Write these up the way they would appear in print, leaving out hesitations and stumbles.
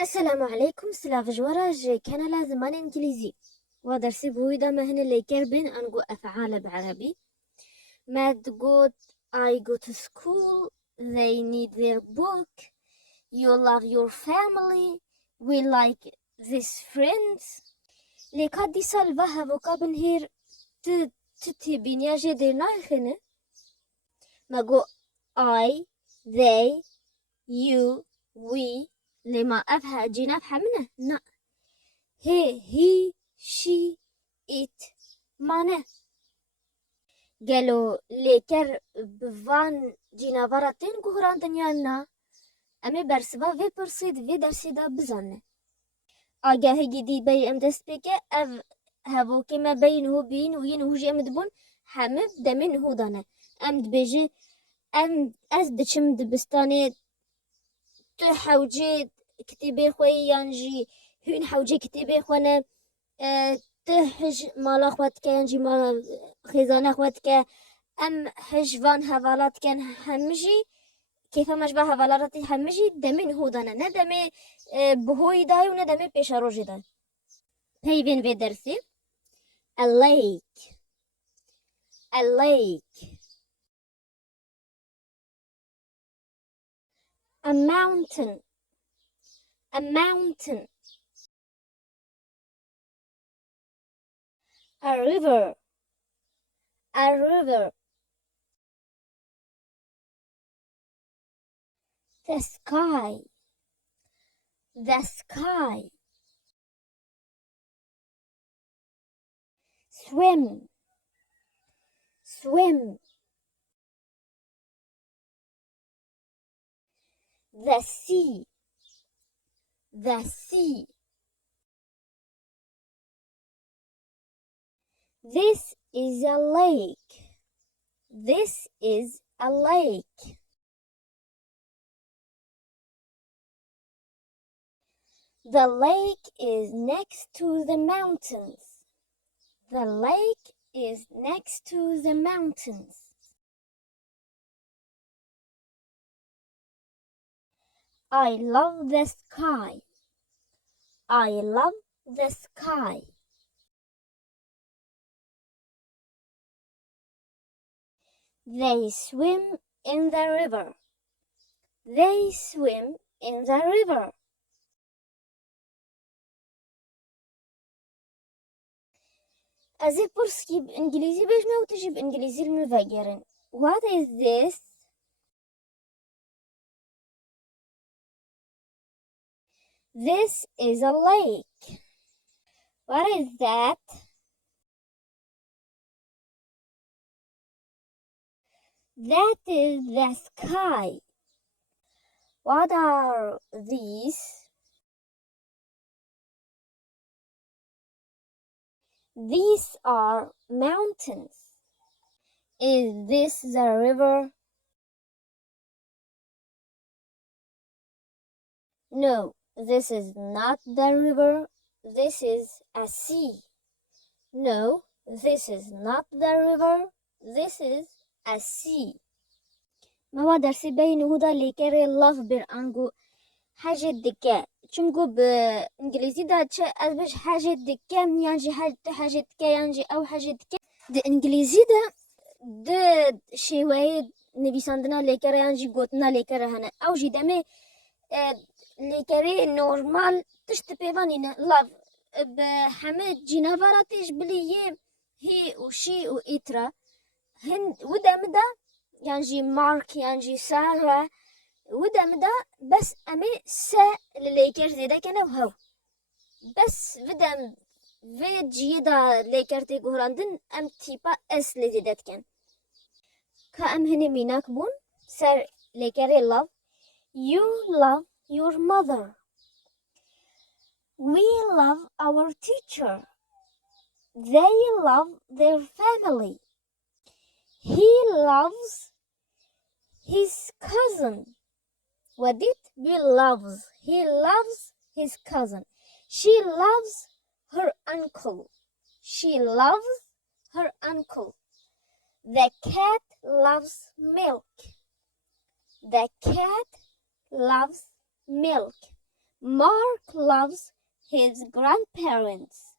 السلام عليكم سلاف جوراج كان لازم انجليزي ودرسي بويدا مهن اللي كربن انقو افعال بعربي ما تقول I go to school, they need their book, you love your family, we like these friends. لقد سالفها فوكابن هير تتبين يا جدير نايخنه ما قو I, they, you, we لما أفها جينا أفها منه نا he, she, it معناه قالوا ليكر بفان جينا براتين قهران دنيانا أمي برسبا في برسيد في درسيدا بزانه آقا هجي دي بي أم دسبيكي أف هفو كما بينه بين وينه جي أمدبون حمد دمين هو دانا أمد بيجي أم أزد شمد بستاني تحوجي كتبي خوي يانجي هون حوجي كتبي خونا تحج مال أخواتك ينجي مال خزان أخواتك أم حجوان هفالات كان همجي كيف مشبه هفالات همجي دمين هودانا ندمي بهوي داي وندمي بيشاروجي داي هيبين في درسي a lake a lake a mountain a mountain a river a river the sky the sky swim swim the sea the sea this is a lake this is a lake the lake is next to the mountains the lake is next to the mountains I love the sky I love the sky they swim in the river they swim in the river أزي برسكي بإنجليزي بيش ما وتجي بإنجليزي المفجرين What is this? This is a lake. What is that? That is the sky. What are these? These are mountains. Is this the river? No, this is not the river. This is a sea. No, this is not the river. This is a sea. ما هو درسي بين هدا اللي كاري الله برانجو حاجة دكا چونكو بإنجليزي دا أزبش حاجة دكا يعني حاجة دكا يعني أو حاجة دكا دا إنجليزي دا شوية نبي ساندنا ليكرا يعني قوتنا ليكرا هنا أو جي دامي ليكري نورمال تشتبيفانينا لاف بحمد جينا فاراتيش بلي هي وشي وإترا هن ودا مدا يعني مارك يعني سارة ودا مدا بس أمي سا لليكر زيدا كنا وهو بس فدا في جيدا ليكر تيجوراندن أم تيبا اس لزيدات كان كأم هني ميناك بون سر ليكر love you love your mother we love our teacher they love their family he loves his cousin وديت loves he loves his cousin she loves her uncle she loves her uncle the cat loves milk the cat loves milk Mark loves his grandparents.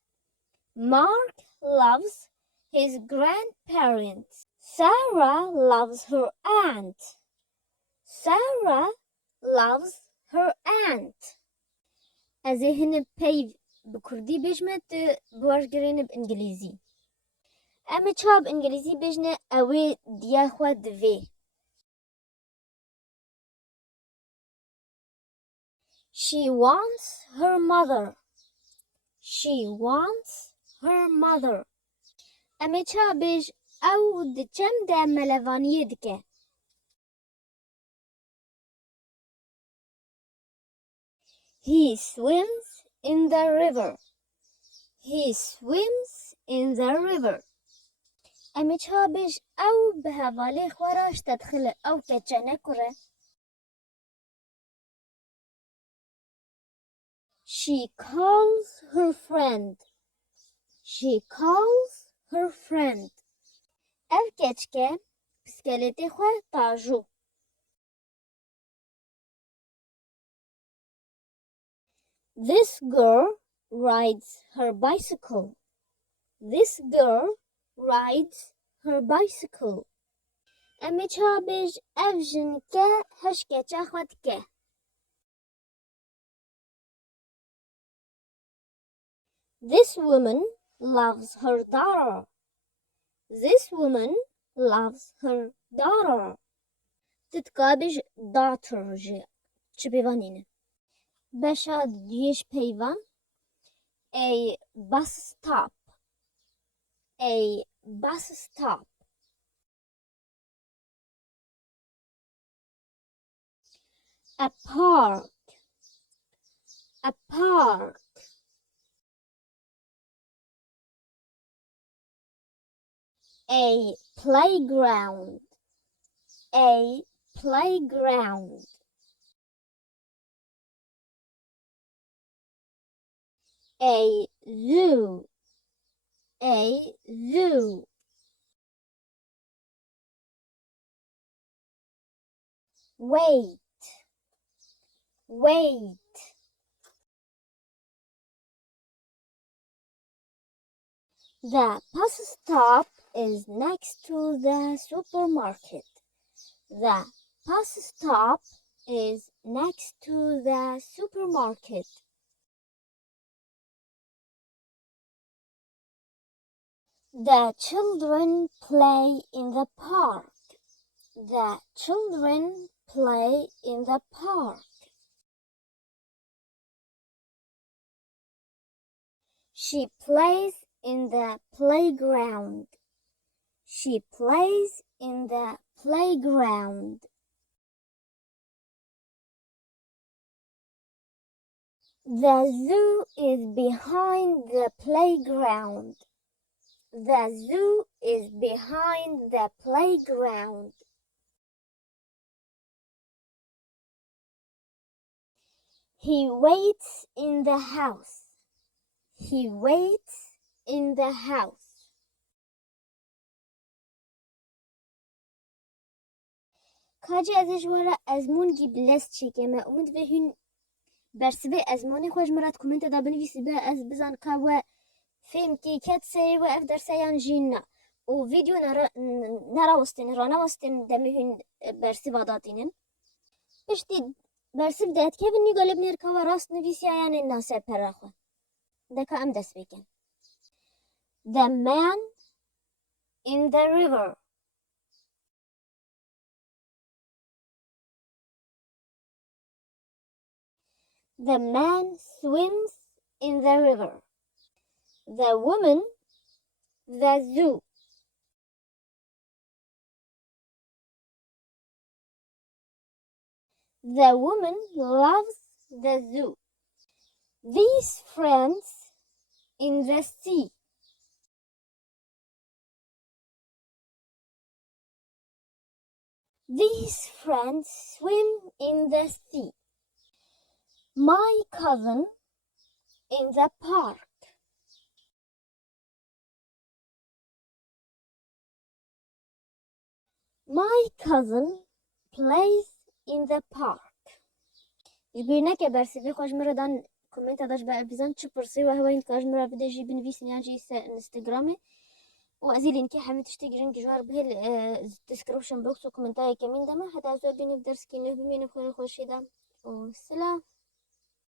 Mark loves his grandparents. Sarah loves her aunt. Sarah loves her aunt. از هن پی بکردی بجمت بوارگرین بانگلیزی. اما چاب انگلیزی بجنه اوی دیاخوا دوی. She wants her mother. She wants her mother. اما چابش او دچم ده ملوانیه دکه. He swims in the river. He swims in the river. اما چابش او به حواله خوراش تدخل او کچه نکره. She calls her friend. She calls her friend. او کچکه بسکلتی خواه تاجو. This girl rides her bicycle. This girl rides her bicycle. امی چابش او جنکه هشکه چه خود که. This woman loves her daughter. This woman loves her daughter. تتقابج daughter جي چه پیوانینه. بشاد دیش پیوان a bus stop. A bus stop. A park. A park. A playground. A playground. A zoo. A zoo. Wait. Wait. The bus stop is next to the supermarket. The bus stop is next to the supermarket. The children play in the park. The children play in the park. She plays in the playground. She plays in the playground. The zoo is behind the playground. The zoo is behind the playground. He waits in the house. He waits in the house. کاجی ازش ورا ازمون گی بلست چیکه ما امید به هن برسبه ازمانی خوش مراد کومنت دا بنویسی به از بزن که و فیلم کی کت سری و اف درسیان جینا و ویدیو نراوستین رانا وستین دمهن برسی واداتینن بشتی برسی بدهد که بینی گالب نیر که و راست نویسی آیان ناسر پر خوا دکا ام دست بکن. The man in the river. The man swims in the river. The woman, the zoo. The woman loves the zoo. These friends in the sea. These friends swim in the sea. My cousin in the park. My cousin plays in the park. جبرنا كبرسي في خوش مرة دان كومنت داش بقى بزن تشبرسي وهوين كاج مرة بدأ جيبن في سنياجي انستغرامي وأزيل إنكي حمي تشتغلين جوار به الديسكربشن بوكس وكومنتاي كمين دما حتى زوجين في درس كينه بمين بخير خوشي دام والسلام.